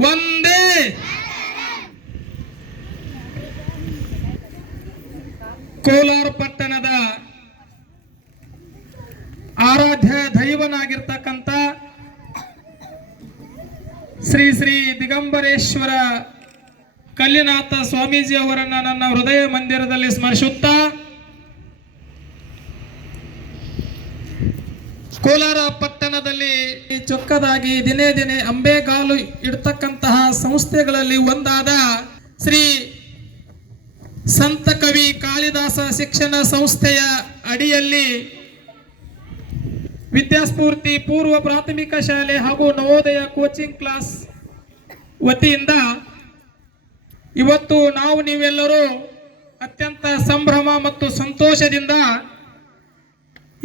ಒಂದೇ ಕೋಲಾರ ಪಟ್ಟಣದ ಆರಾಧ್ಯ ದೈವನಾಗಿರ್ತಕ್ಕಂಥ ಶ್ರೀ ಶ್ರೀ ದಿಗಂಬರೇಶ್ವರ ಕಲ್ಲಿನಾಥ ಸ್ವಾಮೀಜಿ ಅವರನ್ನು ನನ್ನ ಹೃದಯ ಮಂದಿರದಲ್ಲಿ ಸ್ಮರಿಸುತ್ತಾ ಕೋಲಾರ ಪಟ್ಟಣದಲ್ಲಿ ಚೊಕ್ಕದಾಗಿ ದಿನೇ ದಿನೇ ಅಂಬೆಗಾಲು ಇಡ್ತಕ್ಕಂತಹ ಸಂಸ್ಥೆಗಳಲ್ಲಿ ಒಂದಾದ ಶ್ರೀ ಸಂತ ಕವಿ ಕಾಳಿದಾಸ ಶಿಕ್ಷಣ ಸಂಸ್ಥೆಯ ಅಡಿಯಲ್ಲಿ ವಿದ್ಯಾಸ್ಫೂರ್ತಿ ಪೂರ್ವ ಪ್ರಾಥಮಿಕ ಶಾಲೆ ಹಾಗೂ ನವೋದಯ ಕೋಚಿಂಗ್ ಕ್ಲಾಸ್ ವತಿಯಿಂದ ಇವತ್ತು ನೀವೆಲ್ಲರೂ ಅತ್ಯಂತ ಸಂಭ್ರಮ ಮತ್ತು ಸಂತೋಷದಿಂದ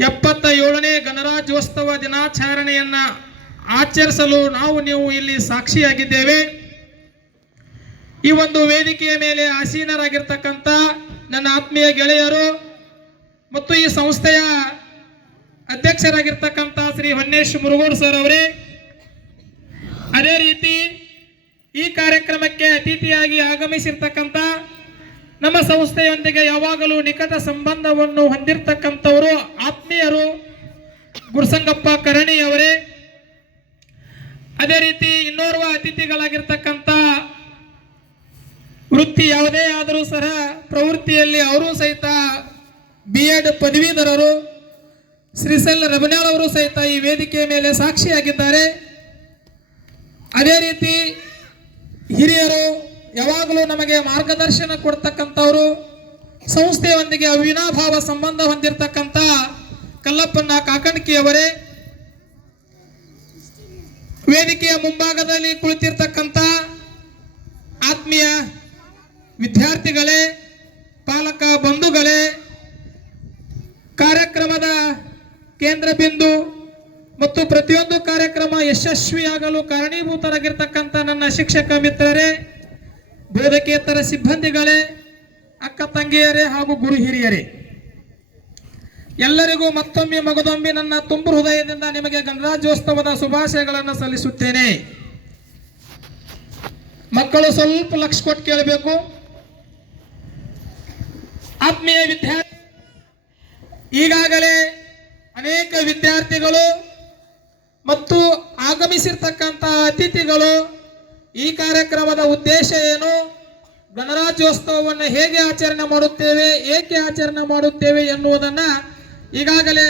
77ನೇ ಗಣರಾಜ್ಯೋತ್ಸವ ದಿನಾಚರಣೆಯನ್ನ ಆಚರಿಸಲು ನೀವು ಇಲ್ಲಿ ಸಾಕ್ಷಿಯಾಗಿದ್ದೇವೆ. ಈ ಒಂದು ವೇದಿಕೆಯ ಮೇಲೆ ಆಸೀನರಾಗಿರ್ತಕ್ಕಂಥ ನನ್ನ ಆತ್ಮೀಯ ಗೆಳೆಯರು ಮತ್ತು ಈ ಸಂಸ್ಥೆಯ ಅಧ್ಯಕ್ಷರಾಗಿರ್ತಕ್ಕಂಥ ಶ್ರೀ ಹೊನ್ನೇಶ್ ಮುರುಗೋಡ್ ಸರ್ ಅವರೇ, ಅದೇ ರೀತಿ ಈ ಕಾರ್ಯಕ್ರಮಕ್ಕೆ ಅತಿಥಿಯಾಗಿ ಆಗಮಿಸಿರ್ತಕ್ಕಂಥ ನಮ್ಮ ಸಂಸ್ಥೆಯೊಂದಿಗೆ ಯಾವಾಗಲೂ ನಿಕಟ ಸಂಬಂಧವನ್ನು ಹೊಂದಿರತಕ್ಕಂಥವರು ಆತ್ಮೀಯರು ಗುರುಸಂಗಪ್ಪ ಕರಣಿ ಅವರೇ, ಅದೇ ರೀತಿ ಇನ್ನೋರ್ವ ಅತಿಥಿಗಳಾಗಿರ್ತಕ್ಕಂಥ ವೃತ್ತಿ ಯಾವುದೇ ಆದರೂ ಸಹ ಪ್ರವೃತ್ತಿಯಲ್ಲಿ ಅವರು ಸಹಿತ B.Ed ಪದವೀಧರರು ಶ್ರೀಸೆಲ್ ರಬನ್ಯಾಳ್ ಅವರು ಸಹಿತ ಈ ವೇದಿಕೆಯ ಮೇಲೆ ಸಾಕ್ಷಿಯಾಗಿದ್ದಾರೆ. ಅದೇ ರೀತಿ ಹಿರಿಯರು ಯಾವಾಗಲೂ ನಮಗೆ ಮಾರ್ಗದರ್ಶನ ಕೊಡ್ತಕ್ಕಂಥವರು ಸಂಸ್ಥೆಯೊಂದಿಗೆ ಅವಿನಾಭಾವ ಸಂಬಂಧ ಹೊಂದಿರತಕ್ಕಂಥ ಕಲ್ಲಪ್ಪನ ಕಾಕಣಿಕೆಯವರೇ, ವೇದಿಕೆಯ ಮುಂಭಾಗದಲ್ಲಿ ಕುಳಿತಿರ್ತಕ್ಕಂಥ ಆತ್ಮೀಯ ವಿದ್ಯಾರ್ಥಿಗಳೇ, ಪಾಲಕ ಬಂಧುಗಳೇ, ಕಾರ್ಯಕ್ರಮದ ಕೇಂದ್ರ ಬಿಂದು ಮತ್ತು ಪ್ರತಿಯೊಂದು ಕಾರ್ಯಕ್ರಮ ಯಶಸ್ವಿಯಾಗಲು ಕಾರಣೀಭೂತರಾಗಿರ್ತಕ್ಕಂಥ ನನ್ನ ಶಿಕ್ಷಕ ಮಿತ್ರರೇ, ಬೋಧಕೇತರ ಸಿಬ್ಬಂದಿಗಳೇ, ಅಕ್ಕ ತಂಗಿಯರೇ ಹಾಗೂ ಗುರು ಹಿರಿಯರೇ, ಎಲ್ಲರಿಗೂ ಮತ್ತೊಮ್ಮೆ ಮಗದೊಮ್ಮೆ ನನ್ನ ತುಂಬು ಹೃದಯದಿಂದ ನಿಮಗೆ ಗಣರಾಜ್ಯೋತ್ಸವದ ಶುಭಾಶಯಗಳನ್ನು ಸಲ್ಲಿಸುತ್ತೇನೆ. ಮಕ್ಕಳು ಸ್ವಲ್ಪ ಲಕ್ಷ ಕೊಟ್ಟು ಕೇಳಬೇಕು. ಆತ್ಮೀಯ ವಿದ್ಯಾರ್ಥಿ, ಈಗಾಗಲೇ ಅನೇಕ ವಿದ್ಯಾರ್ಥಿಗಳು ಮತ್ತು ಆಗಮಿಸಿರ್ತಕ್ಕಂಥ ಅತಿಥಿಗಳು ಈ ಕಾರ್ಯಕ್ರಮದ ಉದ್ದೇಶ ಏನು, ಗಣರಾಜ್ಯೋತ್ಸವವನ್ನು ಹೇಗೆ ಆಚರಣೆ ಮಾಡುತ್ತೇವೆ, ಏಕೆ ಆಚರಣೆ ಮಾಡುತ್ತೇವೆ ಎನ್ನುವುದನ್ನ ಈಗಾಗಲೇ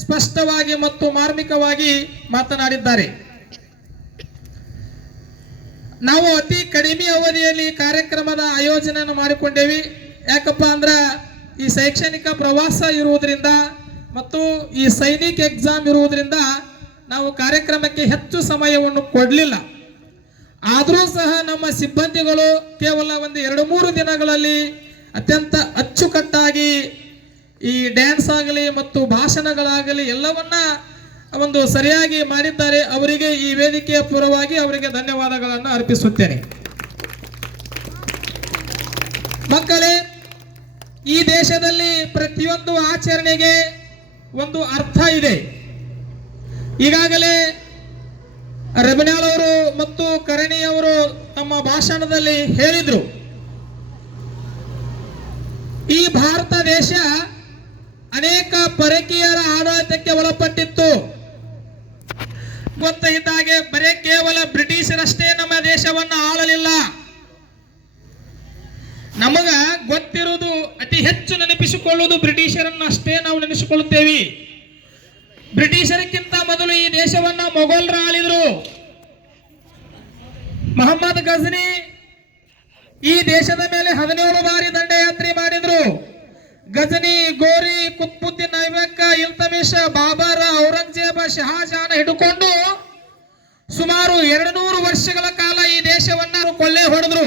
ಸ್ಪಷ್ಟವಾಗಿ ಮತ್ತು ಮಾರ್ಮಿಕವಾಗಿ ಮಾತನಾಡಿದ್ದಾರೆ. ನಾವು ಅತಿ ಕಡಿಮೆ ಅವಧಿಯಲ್ಲಿ ಕಾರ್ಯಕ್ರಮದ ಆಯೋಜನೆಯನ್ನು ಮಾಡಿಕೊಂಡೇವಿ. ಯಾಕಪ್ಪ ಅಂದ್ರೆ ಈ ಶೈಕ್ಷಣಿಕ ಪ್ರವಾಸ ಇರುವುದರಿಂದ ಮತ್ತು ಈ ಸೈನಿಕ ಎಕ್ಸಾಮ್ ಇರುವುದರಿಂದ ನಾವು ಕಾರ್ಯಕ್ರಮಕ್ಕೆ ಹೆಚ್ಚು ಸಮಯವನ್ನು ಕೊಡಲಿಲ್ಲ. ಆದರೂ ಸಹ ನಮ್ಮ ಸಿಬ್ಬಂದಿಗಳು ಕೇವಲ ಒಂದು 2-3 ದಿನಗಳಲ್ಲಿ ಅತ್ಯಂತ ಅಚ್ಚುಕಟ್ಟಾಗಿ ಈ ಡ್ಯಾನ್ಸ್ ಆಗಲಿ ಮತ್ತು ಭಾಷಣಗಳಾಗಲಿ ಎಲ್ಲವನ್ನ ಒಂದು ಸರಿಯಾಗಿ ಮಾಡಿದ್ದಾರೆ. ಅವರಿಗೆ ಈ ವೇದಿಕೆಯ ಪೂರ್ವವಾಗಿ ಅವರಿಗೆ ಧನ್ಯವಾದಗಳನ್ನು ಅರ್ಪಿಸುತ್ತೇನೆ. ಮಕ್ಕಳೇ, ಈ ದೇಶದಲ್ಲಿ ಪ್ರತಿಯೊಂದು ಆಚರಣೆಗೆ ಒಂದು ಅರ್ಥ ಇದೆ. ಈಗಾಗಲೇ ರಬನ್ಯಾಳ್ ಅವರು ಮತ್ತು ಕರಣಿ ಅವರು ತಮ್ಮ ಭಾಷಣದಲ್ಲಿ ಹೇಳಿದ್ರು, ಈ ಭಾರತ ದೇಶ ಅನೇಕ ಪರಕೀಯರ ಆಡಳಿತಕ್ಕೆ ಒಳಪಟ್ಟಿತ್ತು. ಗೊತ್ತಿದ್ದ ಹಾಗೆ ಬರೇ ಕೇವಲ ಬ್ರಿಟಿಷರಷ್ಟೇ ನಮ್ಮ ದೇಶವನ್ನು ಆಳಲಿಲ್ಲ. ನಮಗ ಗೊತ್ತಿರುವುದು ಅತಿ ಹೆಚ್ಚು ನೆನಪಿಸಿಕೊಳ್ಳುವುದು ಬ್ರಿಟಿಷರನ್ನು ಅಷ್ಟೇ ನಾವು ನೆನೆಸಿಕೊಳ್ಳುತ್ತೇವೆ. ಬ್ರಿಟಿಷರಕ್ಕಿಂತ ಮೊದಲು ಈ ದೇಶವನ್ನ ಮೊಘಲರು ಆಳಿದ್ರು. ಮೊಹಮ್ಮದ್ ಗಜ್ನಿ ಈ ದೇಶದ ಮೇಲೆ 17 ಬಾರಿ ದಂಡಯಾತ್ರೆ ಮಾಡಿದ್ರು. ಗಜನಿ, ಗೋರಿ, ಕುತ್ಬುದ್ದೀನ್ ಐಬಕ್, ಇಲ್ತಮಿಷ್, ಬಾಬರ್, ಔರಂಗಜೇಬ, ಶಹಾಜಹಾನ್ ಹಿಡ್ಕೊಂಡು ಸುಮಾರು 200 ವರ್ಷಗಳ ಕಾಲ ಈ ದೇಶವನ್ನ ಕೊಳ್ಳೆ ಹೊಡೆದ್ರು.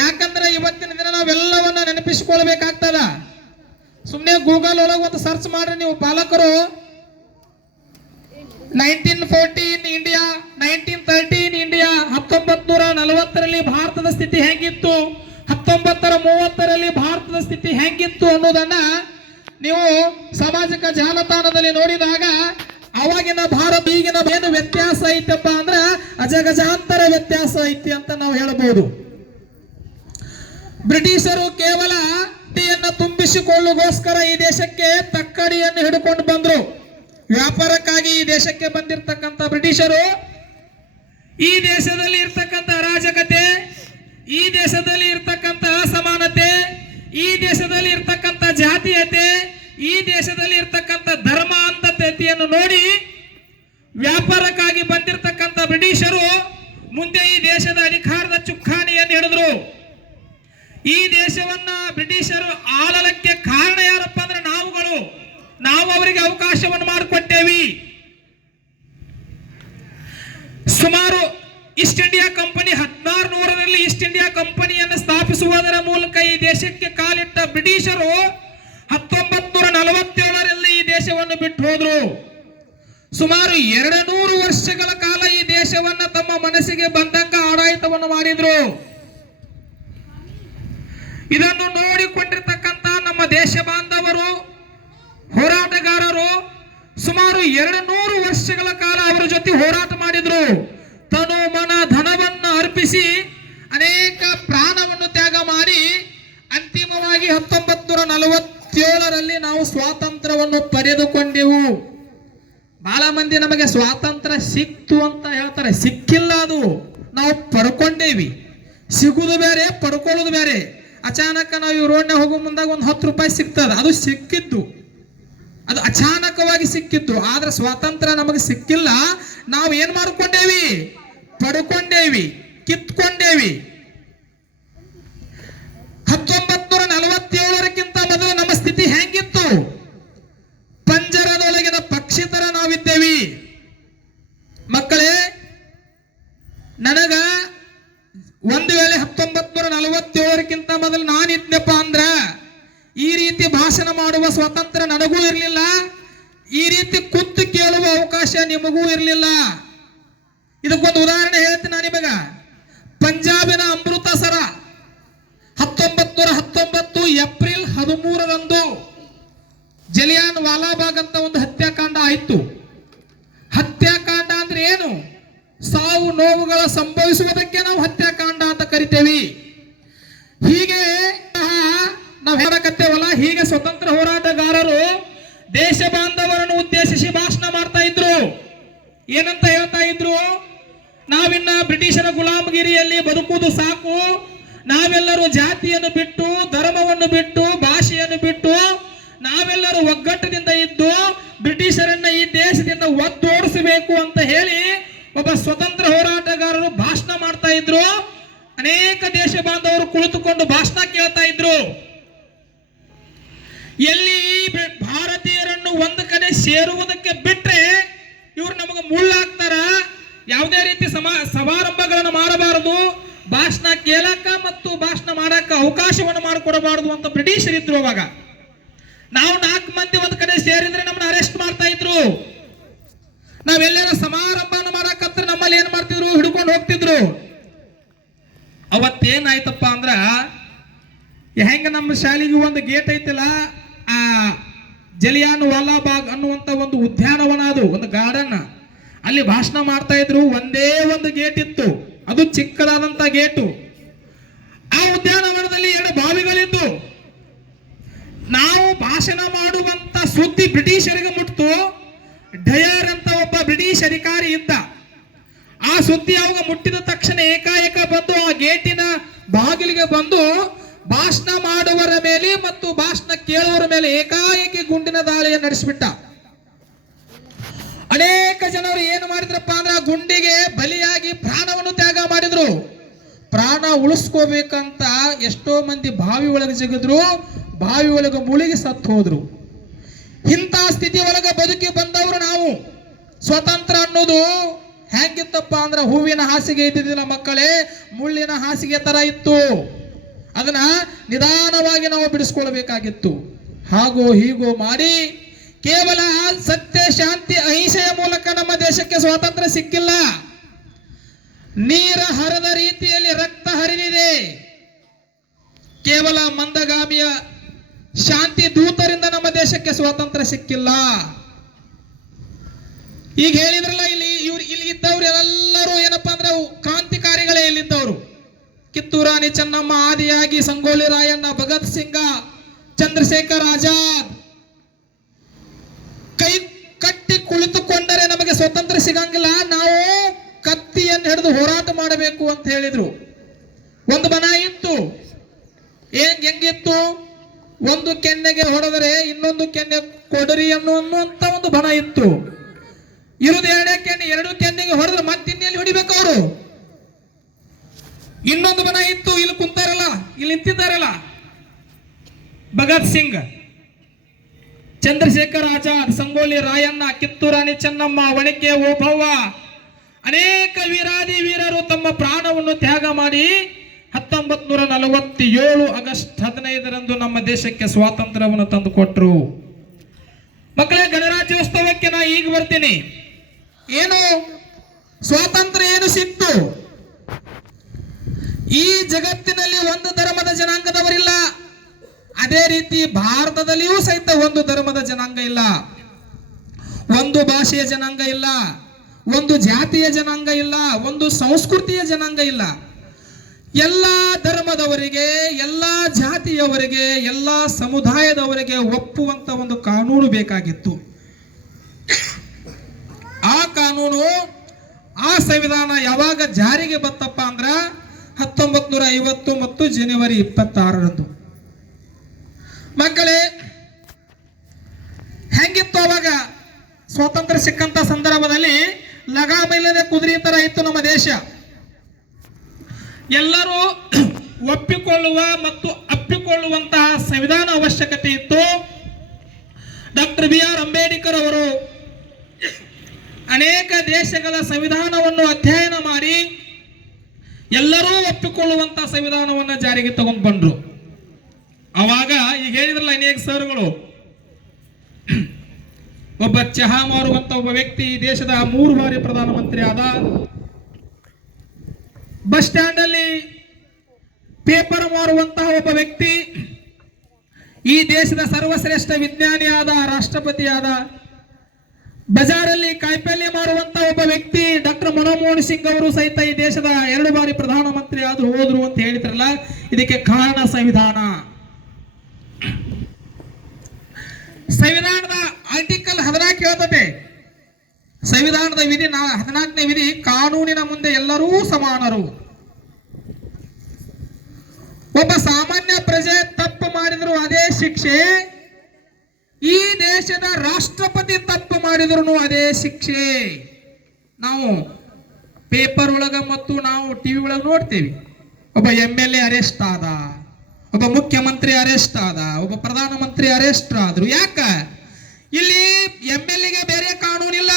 ಯಾಕಂದ್ರೆ ಇವತ್ತಿನ ದಿನ ನಾವೆಲ್ಲವನ್ನ ನೆನಪಿಸಿಕೊಳ್ಬೇಕಾಗ್ತದ. ಸುಮ್ಮನೆ ಗೂಗಲ್ ಒಳಗೆ ಒಂದು ಸರ್ಚ್ ಮಾಡ್ರಿ ನೀವು ಪಾಲಕರು. 1914 ಇಂಡಿಯಾ, 1913 ಇಂಡಿಯಾ, 1940ರಲ್ಲಿ ಭಾರತದ ಸ್ಥಿತಿ ಹೇಗಿತ್ತು, 1930ರಲ್ಲಿ ಭಾರತದ ಸ್ಥಿತಿ ಹೆಂಗಿತ್ತು ಅನ್ನೋದನ್ನ ನೀವು ಸಾಮಾಜಿಕ ಜಾಲತಾಣದಲ್ಲಿ ನೋಡಿದಾಗ ಅವಾಗಿನ ಭಾರತ ಈಗಿನ ಏನು ವ್ಯತ್ಯಾಸ ಐತಪ್ಪ ಅಂದ್ರೆ ಅಜಗಜಾಂತರ ವ್ಯತ್ಯಾಸ ಐತಿ ಅಂತ ನಾವು ಹೇಳಬಹುದು. ಬ್ರಿಟಿಷರು ಕೇವಲ ಹೊಟ್ಟೆಯನ್ನು ತುಂಬಿಸಿಕೊಳ್ಳುಗೋಸ್ಕರ ಈ ದೇಶಕ್ಕೆ ತಕ್ಕಡಿಯನ್ನು ಹಿಡ್ಕೊಂಡು ಬಂದ್ರು. ವ್ಯಾಪಾರಕ್ಕಾಗಿ ಈ ದೇಶಕ್ಕೆ ಬಂದಿರತಕ್ಕಂಥ ಬ್ರಿಟಿಷರು ಈ ದೇಶದಲ್ಲಿ ಇರ್ತಕ್ಕಂಥ ಅರಾಜಕತೆ, ಈ ದೇಶದಲ್ಲಿ ಇರ್ತಕ್ಕಂಥ ಅಸಮಾನತೆ, ಈ ದೇಶದಲ್ಲಿ ಇರ್ತಕ್ಕಂಥ ಜಾತೀಯತೆ, ಈ ದೇಶದಲ್ಲಿ ಇರ್ತಕ್ಕಂಥ ಧರ್ಮ ಅಂತತೆಯನ್ನು ನೋಡಿ ವ್ಯಾಪಾರಕ್ಕಾಗಿ ಬಂದಿರತಕ್ಕಂಥ ಬ್ರಿಟಿಷರು ಮುಂದೆ ಈ ದೇಶದ ಅಧಿಕಾರದ ಚುಕ್ಕಾಣಿಯನ್ನು ಹಿಡಿದ್ರು. ಈ ದೇಶವನ್ನ ಬ್ರಿಟಿಷರು ಆಳಲಕ್ಕೆ ಕಾರಣ ಯಾರಪ್ಪ ಅಂದ್ರೆ ನಾವು ಅವರಿಗೆ ಅವಕಾಶವನ್ನು ಮಾಡಿಕೊಟ್ಟೇವಿ. ಸುಮಾರು ಈಸ್ಟ್ ಇಂಡಿಯಾ ಕಂಪನಿ 1600ರಲ್ಲಿ ಈಸ್ಟ್ ಇಂಡಿಯಾ ಕಂಪನಿಯನ್ನು ಸ್ಥಾಪಿಸುವುದರ ಮೂಲಕ ಈ ದೇಶಕ್ಕೆ ಕಾಲಿಟ್ಟ ಬ್ರಿಟಿಷರು 1947ರಲ್ಲಿ ಈ ದೇಶವನ್ನು ಬಿಟ್ಟು ಹೋದ್ರು. ಸುಮಾರು 200 ವರ್ಷಗಳ ಕಾಲ ಈ ದೇಶವನ್ನ ತಮ್ಮ ಮನಸ್ಸಿಗೆ ಬಂದಂಗ ಆಡಳಿತವನ್ನು ಮಾಡಿದ್ರು. ಇದನ್ನು ನೋಡಿಕೊಂಡಿರ್ತಕ್ಕಂಥ ನಮ್ಮ ದೇಶ ಬಾಂಧವರು, ಹೋರಾಟಗಾರರು ಸುಮಾರು 200 ವರ್ಷಗಳ ಕಾಲ ಅವರ ಜೊತೆ ಹೋರಾಟ ಮಾಡಿದ್ರು. ತನು ಮನ ಧನವನ್ನು ಅರ್ಪಿಸಿ ಅನೇಕ ಪ್ರಾಣವನ್ನು ತ್ಯಾಗ ಮಾಡಿ ಅಂತಿಮವಾಗಿ 1947ರಲ್ಲಿ ನಾವು ಸ್ವಾತಂತ್ರ್ಯವನ್ನು ಪಡೆದುಕೊಂಡೆವು. ಬಹಳ ಮಂದಿ ನಮಗೆ ಸ್ವಾತಂತ್ರ್ಯ ಸಿಕ್ತು ಅಂತ ಹೇಳ್ತಾರೆ. ಸಿಕ್ಕಿಲ್ಲ, ಅದು ನಾವು ಪಡ್ಕೊಂಡೇವಿ. ಸಿಗುವುದು ಬೇರೆ, ಪಡ್ಕೊಳ್ಳೋದು ಬೇರೆ. ಅಚಾನಕ ನಾವು ಈ ರೋಡ್ನ ಹೋಗೋ ಮುಂದಾಗ ಒಂದು 10 ರೂಪಾಯಿ ಸಿಗ್ತದ, ಅದು ಸಿಕ್ಕಿದ್ದು, ಅದು ಅಚಾನಕವಾಗಿ ಸಿಕ್ಕಿದ್ದು. ಆದ್ರೆ ಸ್ವಾತಂತ್ರ್ಯ ನಮಗೆ ಸಿಕ್ಕಿಲ್ಲ. ನಾವು ಏನ್ ಮಾಡ್ಕೊಂಡೇವಿ? ಪಡ್ಕೊಂಡೇವಿ, ಕಿತ್ಕೊಂಡೇವಿ. 1947ಕ್ಕಿಂತ ಮೊದಲು ನಮ್ಮ ಸ್ಥಿತಿ ಹೆಂಗಿತ್ತು? ಪಂಜರದೊಳಗಿನ ಪಕ್ಷಿ ತರ ನಾವಿದ್ದೇವಿ. ಮಕ್ಕಳೇ, ನನಗ ಒಂದು ವೇಳೆ 1947ಕ್ಕಿಂತ ಮೊದಲು ನಾನಿದ್ನಪ್ಪ ಅಂದ್ರ ಈ ರೀತಿ ಭಾಷಣ ಮಾಡುವ ಸ್ವಾತಂತ್ರ್ಯ ನನಗೂ ಇರಲಿಲ್ಲ, ಈ ರೀತಿ ಕೂತು ಕೇಳುವ ಅವಕಾಶ ನಿಮಗೂ ಇರಲಿಲ್ಲ. ಇದಕ್ಕೊಂದು ಉದಾಹರಣೆ ಹೇಳ್ತೀನಿ ನಾನು ನಿಮಗ. ಪಂಜಾಬಿನ ಅಮೃತಸರ 1919 ಏಪ್ರಿಲ್ 13ರಂದು ಜಲಿಯಾನ್ ವಾಲಾಬಾಗ್ ಅಂತ ಒಂದು ಹತ್ಯಾಕಾಂಡ ಆಯಿತು. ಹತ್ಯಾಕಾಂಡ ಅಂದ್ರೆ ಏನು? ಸಾವು ನೋವುಗಳ ಸಂಭವಿಸುವುದಕ್ಕೆ ನಾವು ಹತ್ಯಾಕಾಂಡ ಅಂತ ಕರಿತೇವೆ. ಹೀಗೆ ನಾವು ಹೇಳಕತ್ತೇವಲ್ಲ, ಹೀಗೆ ಸ್ವತಂತ್ರ ಹೋರಾಟಗಾರರು ದೇಶ ಬಾಂಧವರನ್ನು ಉದ್ದೇಶಿಸಿ ಭಾಷಣ ಮಾಡ್ತಾ ಇದ್ರು. ಏನಂತ ಹೇಳ್ತಾ ಇದ್ರು? ನಾವಿನ್ನ ಬ್ರಿಟಿಷರ ಗುಲಾಮಗಿರಿಯಲ್ಲಿ ಬದುಕುವುದು ಸಾಕು, ನಾವೆಲ್ಲರೂ ಜಾತಿಯನ್ನು ಬಿಟ್ಟು, ಧರ್ಮವನ್ನು ಬಿಟ್ಟು, ಭಾಷೆಯನ್ನು ಬಿಟ್ಟು ನಾವೆಲ್ಲರೂ ಒಗ್ಗಟ್ಟದಿಂದ ಇದ್ದು ಬ್ರಿಟಿಷರನ್ನ ಈ ದೇಶದಿಂದ ಒದ್ದೋಡಿಸಬೇಕು ಅಂತ ಹೇಳಿ ಒಬ್ಬ ಸ್ವತಂತ್ರ ಹೋರಾಟಗಾರರು ಭಾಷಣ ಮಾಡ್ತಾ ಇದ್ರು. ಅನೇಕ ದೇಶ ಬಾಂಧವರು ಕುಳಿತುಕೊಂಡು ಭಾಷಣ ಕೇಳ್ತಾ ಇದ್ರು. ಎಲ್ಲಿ ಭಾರತೀಯರನ್ನು ಒಂದು ಕಡೆ ಸೇರುವುದಕ್ಕೆ ಬಿಟ್ರೆ ಇವರು ನಮಗೆ ಮುಳ್ಳಾಗ್ತಾರ, ಯಾವುದೇ ರೀತಿ ಸಮಾರಂಭಗಳನ್ನು ಮಾಡಬಾರದು, ಭಾಷಣ ಕೇಳಕ ಮತ್ತು ಭಾಷಣ ಮಾಡಕ ಅವಕಾಶವನ್ನು ಮಾಡಿಕೊಡಬಾರದು ಅಂತ ಬ್ರಿಟಿಷರಿದ್ರು. ಅವಾಗ ನಾವು 4 ಮಂದಿ ಒಂದು ಕಡೆ ಸೇರಿದ್ರೆ ನಮ್ಮನ್ನ ಅರೆಸ್ಟ್ ಮಾಡ್ತಾ ಇದ್ರು. ನಾವೆಲ್ಲರ ಸಮಾರಂಭವನ್ನು ಮಾಡಕತ್ರ ನಮ್ಮಲ್ಲಿ ಏನ್ ಮಾಡ್ತಿದ್ರು? ಹಿಡ್ಕೊಂಡು ಹೋಗ್ತಿದ್ರು. ಅವತ್ತೇನಾಯ್ತಪ್ಪ ಅಂದ್ರ, ಹೆಂಗ ನಮ್ಮ ಶಾಲೆಗೆ ಒಂದು ಗೇಟ್ ಐತಿಲ್ಲ, ಆ ಜಲಿಯಾನ್ ವಾಲಾಬಾಗ್ ಅನ್ನುವಂತ ಒಂದು ಉದ್ಯಾನವನ, ಅದು ಒಂದು ಗಾರ್ಡನ್, ಅಲ್ಲಿ ಭಾಷಣ ಮಾಡ್ತಾ ಇದ್ರು. ಒಂದೇ ಒಂದು ಗೇಟ್ ಇತ್ತು, ಅದು ಚಿಕ್ಕದಾದಂತ ಗೇಟು. ಆ ಉದ್ಯಾನವನದಲ್ಲಿ 2 ಬಾವಿಗಳಿದ್ದು. ನಾವು ಭಾಷಣ ಮಾಡುವಂತ ಸುದ್ದಿ ಬ್ರಿಟಿಷರಿಗೆ ಮುಟ್ತು. ಡಯರ್ ಅಂತ ಒಬ್ಬ ಬ್ರಿಟಿಷ್ ಅಧಿಕಾರಿ ಇದ್ದ. ಆ ಸುದ್ದಿ ಅವಾಗ ಮುಟ್ಟಿದ ತಕ್ಷಣ ಏಕಾಏಕ ಬಂದು ಆ ಗೇಟಿನ ಬಾಗಿಲಿಗೆ ಬಂದು ಭಾಷಣ ಮಾಡುವರ ಮೇಲೆ ಮತ್ತು ಭಾಷಣ ಕೇಳುವರ ಮೇಲೆ ಏಕಾಏಕಿ ಗುಂಡಿನ ದಾಳಿಯನ್ನು ನಡೆಸಿಬಿಟ್ಟ. ಅನೇಕ ಜನರು ಏನು ಮಾಡಿದ್ರಪ್ಪ ಅಂದ್ರೆ ಆ ಗುಂಡಿಗೆ ಬಲಿಯಾಗಿ ಪ್ರಾಣವನ್ನು ತ್ಯಾಗ ಮಾಡಿದ್ರು. ಪ್ರಾಣ ಉಳಿಸ್ಕೋಬೇಕಂತ ಎಷ್ಟೋ ಮಂದಿ ಬಾವಿ ಒಳಗೆ ಜಿಗಿದ್ರು, ಬಾವಿ ಒಳಗೆ ಮುಳುಗಿ ಸತ್ತು ಹೋದ್ರು. ಇಂಥ ಸ್ಥಿತಿ ಒಳಗೆ ಬದುಕಿ ಬಂದವರು ನಾವು. ಸ್ವತಂತ್ರ ಅನ್ನೋದು ಹೆಂಗಿತ್ತಪ್ಪ ಅಂದ್ರೆ ಹೂವಿನ ಹಾಸಿಗೆ ಇದ್ದಿದ್ದಿಲ್ಲ ಮಕ್ಕಳೇ, ಮುಳ್ಳಿನ ಹಾಸಿಗೆ ತರ ಇತ್ತು. ಅದನ್ನ ನಿಧಾನವಾಗಿ ನಾವು ಬಿಡಿಸ್ಕೊಳ್ಬೇಕಾಗಿತ್ತು. ಹಾಗೋ ಹೀಗೋ ಮಾಡಿ ಕೇವಲ ಸತ್ಯ, ಶಾಂತಿ, ಅಹಿಂಸೆಯ ಮೂಲಕ ನಮ್ಮ ದೇಶಕ್ಕೆ ಸ್ವಾತಂತ್ರ್ಯ ಸಿಕ್ಕಿಲ್ಲ. ನೀರ ಹರಿದ ರೀತಿಯಲ್ಲಿ ರಕ್ತ ಹರಿದಿದೆ. ಕೇವಲ ಮಂದಗಾಮಿಯ ಶಾಂತಿ ದೂತರಿಂದ ನಮ್ಮ ದೇಶಕ್ಕೆ ಸ್ವಾತಂತ್ರ್ಯ ಸಿಕ್ಕಿಲ್ಲ. ಈಗ ಹೇಳಿದ್ರಲ್ಲ, ಇಲ್ಲಿ ಇದ್ದವ್ರು ಎಲ್ಲರೂ ಏನಪ್ಪಾ ಅಂದ್ರೆ ರಾಣಿ ಚೆನ್ನಮ್ಮ, ಆದಿಯಾಗಿ ಸಂಗೊಳ್ಳಿ ರಾಯಣ್ಣ, ಭಗತ್ ಸಿಂಗ, ಚಂದ್ರಶೇಖರ್ ಆಜಾದ್ ಕೈ ಕಟ್ಟಿ ಕುಳಿತುಕೊಂಡರೆ ನಮಗೆ ಸ್ವಾತಂತ್ರ್ಯ ಸಿಗಂಗಿಲ್ಲ, ನಾವು ಕತ್ತಿಯನ್ನು ಹಿಡಿದು ಹೋರಾಟ ಮಾಡಬೇಕು ಅಂತ ಹೇಳಿದ್ರು. ಒಂದು ಬಣ ಇತ್ತು. ಹೆಂಗಿತ್ತು? ಒಂದು ಕೆನ್ನೆಗೆ ಹೊಡೆದರೆ ಇನ್ನೊಂದು ಕೆನ್ನೆ ಕೊಡರಿ ಅನ್ನುವಂತ ಒಂದು ಬಣ ಇತ್ತು. ಇರುವುದು ಎರಡೇ ಕೆನ್ನೆ, ಎರಡು ಕೆನ್ನೆಗೆ ಹೊಡೆದ್ರೆ ಮತ್ತಿನ್ನೆಲ್ಲಿ ಹೊಡಿಬೇಕು ಅವರು? ಇನ್ನೊಂದು ಬಣ ಇತ್ತು. ಇಲ್ಲಿ ಕುಂತಾರಲ್ಲ, ಇಲ್ಲಿ ನಿಂತಿದ್ದಾರಲ್ಲ, ಭಗತ್ ಸಿಂಗ್, ಚಂದ್ರಶೇಖರ್ ಆಜಾದ್, ಸಂಗೊಳ್ಳಿ ರಾಯಣ್ಣ, ಕಿತ್ತೂರು ರಾಣಿ ಚೆನ್ನಮ್ಮ, ಒಣಕೆ ಓಬವ್ವ, ಅನೇಕ ವೀರಾದಿ ವೀರರು ತಮ್ಮ ಪ್ರಾಣವನ್ನು ತ್ಯಾಗ ಮಾಡಿ 1947 ಆಗಸ್ಟ್ 15ರಂದು ನಮ್ಮ ದೇಶಕ್ಕೆ ಸ್ವಾತಂತ್ರ್ಯವನ್ನು ತಂದುಕೊಟ್ರು. ಮಕ್ಕಳೇ, ಗಣರಾಜ್ಯೋತ್ಸವಕ್ಕೆ ನಾ ಈಗ ಬರ್ತೀನಿ. ಏನು ಸ್ವಾತಂತ್ರ್ಯ ಏನು ಸಿಕ್ತು? ಈ ಜಗತ್ತಿನಲ್ಲಿ ಒಂದು ಧರ್ಮದ ಜನಾಂಗದವರಿಲ್ಲ. ಅದೇ ರೀತಿ ಭಾರತದಲ್ಲಿಯೂ ಸಹಿತ ಒಂದು ಧರ್ಮದ ಜನಾಂಗ ಇಲ್ಲ, ಒಂದು ಭಾಷೆಯ ಜನಾಂಗ ಇಲ್ಲ, ಒಂದು ಜಾತಿಯ ಜನಾಂಗ ಇಲ್ಲ, ಒಂದು ಸಂಸ್ಕೃತಿಯ ಜನಾಂಗ ಇಲ್ಲ. ಎಲ್ಲ ಧರ್ಮದವರಿಗೆ, ಎಲ್ಲ ಜಾತಿಯವರಿಗೆ, ಎಲ್ಲ ಸಮುದಾಯದವರಿಗೆ ಒಪ್ಪುವಂತ ಒಂದು ಕಾನೂನು ಬೇಕಾಗಿತ್ತು. ಆ ಕಾನೂನು, ಆ ಸಂವಿಧಾನ ಯಾವಾಗ ಜಾರಿಗೆ ಬಂತಪ್ಪ ಅಂದ್ರ 1950 ಮತ್ತು ಜನವರಿ 26ರಂದು. ಮಕ್ಕಳೇ, ಹೆಂಗಿತ್ತು ಅವಾಗ ಸ್ವಾತಂತ್ರ್ಯ ಸಿಕ್ಕಂತ ಸಂದರ್ಭದಲ್ಲಿ? ಲಗಾಮಿಲ್ಲದೆ ಕುದುರೆ ತರ ಇತ್ತು ನಮ್ಮ ದೇಶ. ಎಲ್ಲರೂ ಒಪ್ಪಿಕೊಳ್ಳುವ ಮತ್ತು ಅಪ್ಪಿಕೊಳ್ಳುವಂತಹ ಸಂವಿಧಾನ ಅವಶ್ಯಕತೆ ಇತ್ತು. ಡಾಕ್ಟರ್ ಬಿ ಆರ್ ಅಂಬೇಡ್ಕರ್ ಅವರು ಅನೇಕ ದೇಶಗಳ ಸಂವಿಧಾನವನ್ನು ಅಧ್ಯಯನ ಮಾಡಿ ಎಲ್ಲರೂ ಒಪ್ಪಿಕೊಳ್ಳುವಂತಹ ಸಂವಿಧಾನವನ್ನು ಜಾರಿಗೆ ತಗೊಂಡು ಬಂದ್ರು. ಅವಾಗ ಈಗ ಹೇಳಿದ್ರಲ್ಲ ಅನೇಕ ಸರ್ಗಳು, ಒಬ್ಬ ಚಹಾ ಮಾರುವಂತ ಒಬ್ಬ ವ್ಯಕ್ತಿ ದೇಶದ 3 ಬಾರಿ ಪ್ರಧಾನಮಂತ್ರಿ ಆದ, ಬಸ್ ಸ್ಟ್ಯಾಂಡ್ ಅಲ್ಲಿ ಪೇಪರ್ ಮಾರುವಂತಹ ಒಬ್ಬ ವ್ಯಕ್ತಿ ಈ ದೇಶದ ಸರ್ವಶ್ರೇಷ್ಠ ವಿಜ್ಞಾನಿ ಆದ, ರಾಷ್ಟ್ರಪತಿ ಆದ, ಬಜಾರಲ್ಲಿ ಕಾಯಿಪಲ್ಯ ಮಾರುವಂತಹ ಒಬ್ಬ ವ್ಯಕ್ತಿ ಡಾಕ್ಟರ್ ಮನಮೋಹನ್ ಸಿಂಗ್ ಅವರು ಸಹಿತ ಈ ದೇಶದ 2 ಬಾರಿ ಪ್ರಧಾನಮಂತ್ರಿ ಆದ್ರು, ಹೋದ್ರು ಅಂತ ಹೇಳಿದ್ರಲ್ಲ. ಇದಕ್ಕೆ ಕಾರಣ ಸಂವಿಧಾನ. ಸಂವಿಧಾನದ ಆರ್ಟಿಕಲ್ 14 ಹೇಳ್ತದೆ, ಸಂವಿಧಾನದ ವಿಧಿ 14ನೇ ವಿಧಿ, ಕಾನೂನಿನ ಮುಂದೆ ಎಲ್ಲರೂ ಸಮಾನರು. ಒಬ್ಬ ಸಾಮಾನ್ಯ ಪ್ರಜೆ ತಪ್ಪು ಮಾಡಿದ್ರು ಅದೇ ಶಿಕ್ಷೆ, ಈ ದೇಶದ ರಾಷ್ಟ್ರಪತಿ ತಪ್ಪು ಮಾಡಿದ್ರು ಅದೇ ಶಿಕ್ಷೆ. ನಾವು ಪೇಪರ್ ಒಳಗ ಮತ್ತು ನಾವು ಟಿವಿ ಒಳಗ ನೋಡ್ತೇವೆ, ಒಬ್ಬ MLA ಅರೆಸ್ಟ್ ಆದ, ಒಬ್ಬ ಮುಖ್ಯಮಂತ್ರಿ ಅರೆಸ್ಟ್ ಆದ, ಒಬ್ಬ ಪ್ರಧಾನಮಂತ್ರಿ ಅರೆಸ್ಟ್ ಆದ್ರು. ಯಾಕ? ಇಲ್ಲಿ MLAಗೆ ಬೇರೆ ಕಾನೂನಿಲ್ಲ,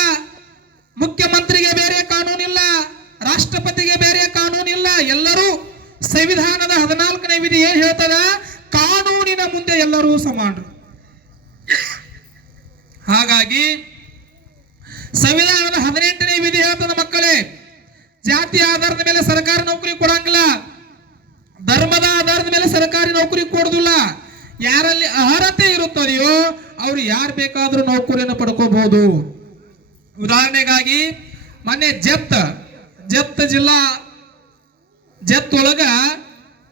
ಮುಖ್ಯಮಂತ್ರಿಗೆ ಬೇರೆ ಕಾನೂನಿಲ್ಲ, ರಾಷ್ಟ್ರಪತಿಗೆ ಬೇರೆ ಕಾನೂನಿಲ್ಲ. ಎಲ್ಲರೂ ಸಂವಿಧಾನದ 14ನೇ ವಿಧಿ ಏನ್ ಹೇಳ್ತದ? ಕಾನೂನಿನ ಮುಂದೆ ಎಲ್ಲರೂ ಸಮಾನರು. ಹಾಗಾಗಿ ಸಂವಿಧಾನದ 18ನೇ ವಿಧಿ ಹೇಳ್ತದ ಮಕ್ಕಳೇ, ಜಾತಿ ಆಧಾರದ ಮೇಲೆ ಸರ್ಕಾರಿ ನೌಕರಿ ಕೊಡಂಗಿಲ್ಲ, ಧರ್ಮದ ಆಧಾರದ ಮೇಲೆ ಸರ್ಕಾರಿ ನೌಕರಿ ಕೊಡುದಿಲ್ಲ. ಯಾರಲ್ಲಿ ಅರ್ಹತೆ ಇರುತ್ತದೆಯೋ ಅವ್ರು ಯಾರು ಬೇಕಾದ್ರೂ ನೌಕರಿಯನ್ನು ಪಡ್ಕೋಬಹುದು. ಉದಾಹರಣೆಗಾಗಿ ಮೊನ್ನೆ ಜತ್ ಜಿಲ್ಲಾ ಜತ್ ಒಳಗ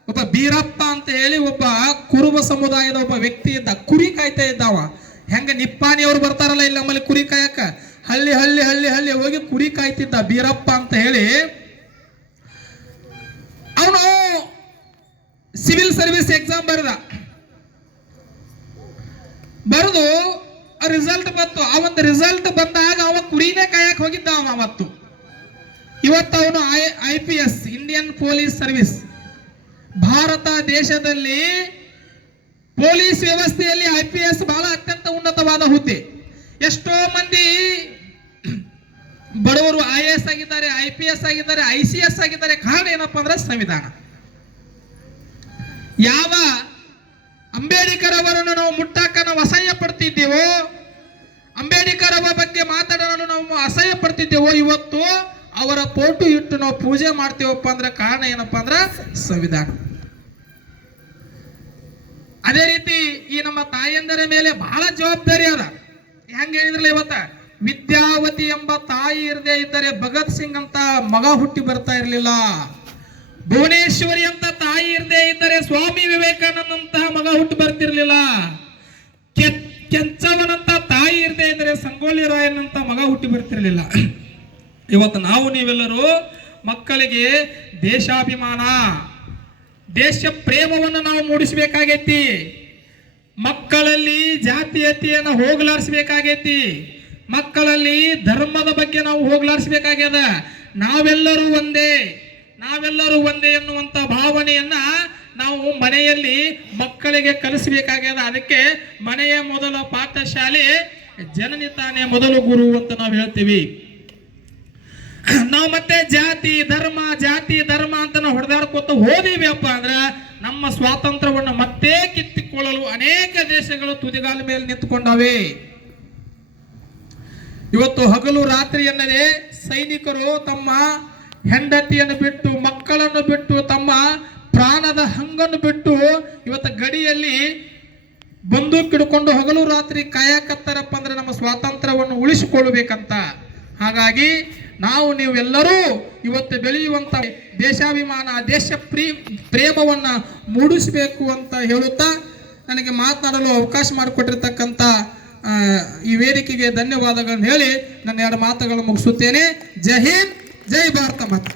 ಒಬ್ಬ ಬೀರಪ್ಪ ಅಂತ ಹೇಳಿ ಒಬ್ಬ ಕುರುಬ ಸಮುದಾಯದ ಒಬ್ಬ ವ್ಯಕ್ತಿ ಇದ್ದ, ಕುರಿ ಕಾಯ್ತಾ ಇದ್ದಾವ. ಹೆಂಗ ನಿಪ್ಪಾಣಿ ಅವ್ರು ಬರ್ತಾರಲ್ಲ ಇಲ್ಲಿ ನಮ್ಮಲ್ಲಿ ಕುರಿ ಕಾಯಕ, ಹಳ್ಳಿ ಹಳ್ಳಿ ಹಳ್ಳಿ ಹಳ್ಳಿ ಹೋಗಿ ಕುರಿ ಕಾಯ್ತಿದ್ದ ಬೀರಪ್ಪ ಅಂತ ಹೇಳಿ. ಅವನು ಸಿವಿಲ್ ಸರ್ವಿಸ್ ಎಕ್ಸಾಮ್ ಬರೆದು ರಿಸಲ್ಟ್ ಬಂತು. ಆ ಒಂದು ರಿಸಲ್ಟ್ ಬಂದಾಗ ಅವ ಕುರಿನೇ ಕಾಯಕ್ ಹೋಗಿದ್ದ ಅವತ್ತು. ಇವತ್ತು ಅವನು IPS, Indian police service, Bharat ದೇಶದಲ್ಲಿ ಪೊಲೀಸ್ ವ್ಯವಸ್ಥೆಯಲ್ಲಿ IPS ಬಹಳ ಅತ್ಯಂತ ಉನ್ನತವಾದ ಹುದ್ದೆ. ಎಷ್ಟೋ ಮಂದಿ ಬಡವರು IAS ಆಗಿದ್ದಾರೆ, IPS ಆಗಿದ್ದಾರೆ, ICS ಆಗಿದ್ದಾರೆ. ಕಾರಣ ಏನಪ್ಪಾ ಅಂದ್ರೆ ಸಂವಿಧಾನ. ಯಾವ ಅಂಬೇಡ್ಕರ್ ಅವರನ್ನು ನಾವು ಮುಟ್ಟಾಕ ನಾವು ಅಸಹ್ಯ ಪಡ್ತಿದ್ದೇವೋ, ಅಂಬೇಡ್ಕರ್ ಅವರ ಬಗ್ಗೆ ಮಾತಾಡೋಣ ನಾವು ಅಸಹ್ಯ ಪಡ್ತಿದ್ದೇವೋ, ಇವತ್ತು ಅವರ ಫೋಟೋ ಇಟ್ಟು ನಾವು ಪೂಜೆ ಮಾಡ್ತೇವಪ್ಪ ಅಂದ್ರೆ ಕಾರಣ ಏನಪ್ಪಾ ಅಂದ್ರೆ ಸಂವಿಧಾನ. ಅದೇ ರೀತಿ ಈ ನಮ್ಮ ತಾಯಿಯಂದರ ಮೇಲೆ ಬಹಳ ಜವಾಬ್ದಾರಿ ಅದ. ಹೆಂಗ ಹೇಳಿದ್ರಲ್ಲ, ಇವತ್ತ ವಿದ್ಯಾವತಿ ಎಂಬ ತಾಯಿ ಇರದೇ ಇದ್ದರೆ ಭಗತ್ ಸಿಂಗ್ ಅಂತ ಮಗ ಹುಟ್ಟಿ ಬರ್ತಾ ಇರಲಿಲ್ಲ. ಭುವನೇಶ್ವರಿ ಅಂತ ತಾಯಿ ಇರದೇ ಇದ್ದರೆ ಸ್ವಾಮಿ ವಿವೇಕಾನಂದಂತಹ ಮಗ ಹುಟ್ಟು ಬರ್ತಿರ್ಲಿಲ್ಲ. ಕೆಂಚವನಂತ ತಾಯಿ ಇರದೇ ಇದ್ದರೆ ಸಂಗೊಳ್ಳಿ ರಾಯನಂತ ಮಗ ಹುಟ್ಟಿ ಬರ್ತಿರ್ಲಿಲ್ಲ. ಇವತ್ತು ನಾವು ನೀವೆಲ್ಲರೂ ಮಕ್ಕಳಿಗೆ ದೇಶಾಭಿಮಾನ, ದೇಶ ಪ್ರೇಮವನ್ನು ನಾವು ಮೂಡಿಸಬೇಕಾಗೈತಿ. ಮಕ್ಕಳಲ್ಲಿ ಜಾತೀಯತೆಯನ್ನು ಹೋಗಲಾಡಿಸಬೇಕಾಗೈತಿ. ಮಕ್ಕಳಲ್ಲಿ ಧರ್ಮದ ಬಗ್ಗೆ ನಾವು ಹೋಗಲಾಡಿಸಬೇಕಾಗ್ಯದ. ನಾವೆಲ್ಲರೂ ಒಂದೇ ಎನ್ನುವಂತ ಭಾವನೆಯನ್ನ ನಾವು ಮನೆಯಲ್ಲಿ ಮಕ್ಕಳಿಗೆ ಕಲಿಸಬೇಕಾಗ್ಯದ. ಅದಕ್ಕೆ ಮನೆಯ ಮೊದಲ ಪಾಠಶಾಲೆ ಜನನಿ ತಾನೇ ಮೊದಲು ಗುರು ಅಂತ ನಾವು ಹೇಳ್ತೀವಿ. ನಾವು ಮತ್ತೆ ಜಾತಿ ಧರ್ಮ ಅಂತ ನಾವು ಹೊಡೆದಾಡ್ಕೊತ ಹೋದೀವಿ ಅಪ್ಪ ಅಂದ್ರೆ ನಮ್ಮ ಸ್ವಾತಂತ್ರ್ಯವನ್ನು ಮತ್ತೆ ಕಿತ್ತಿಕೊಳ್ಳಲು ಅನೇಕ ದೇಶಗಳು ತುದಿಗಾಲ ಮೇಲೆ ನಿಂತುಕೊಂಡವೆ. ಇವತ್ತು ಹಗಲು ರಾತ್ರಿ ಎನ್ನದೆ ಸೈನಿಕರು ತಮ್ಮ ಹೆಂಡತಿಯನ್ನು ಬಿಟ್ಟು, ಮಕ್ಕಳನ್ನು ಬಿಟ್ಟು, ತಮ್ಮ ಪ್ರಾಣದ ಹಂಗನ್ನು ಬಿಟ್ಟು ಇವತ್ತು ಗಡಿಯಲ್ಲಿ ಬಂದೂಕ್ ಹಿಡ್ಕೊಂಡು ಹಗಲು ರಾತ್ರಿ ಕಾಯಕತ್ತಾರಪ್ಪ ಅಂದ್ರೆ ನಮ್ಮ ಸ್ವಾತಂತ್ರ್ಯವನ್ನು ಉಳಿಸಿಕೊಳ್ಳಬೇಕಂತ. ಹಾಗಾಗಿ ನಾವು ನೀವೆಲ್ಲರೂ ಇವತ್ತು ಬೆಳೆಯುವಂತ ದೇಶಾಭಿಮಾನ, ದೇಶ ಪ್ರೇಮವನ್ನ ಮೂಡಿಸಬೇಕು ಅಂತ ಹೇಳುತ್ತಾ ನನಗೆ ಮಾತನಾಡಲು ಅವಕಾಶ ಮಾಡಿಕೊಟ್ಟಿರ್ತಕ್ಕಂಥ ಈ ವೇದಿಕೆಗೆ ಧನ್ಯವಾದಗಳನ್ನು ಹೇಳಿ ನನ್ನ ಎರಡು ಮಾತುಗಳನ್ನು ಮುಗಿಸುತ್ತೇನೆ. ಜೈ ಹಿಂದ್, ಜೈ ಭಾರತ ಮಾತಾ.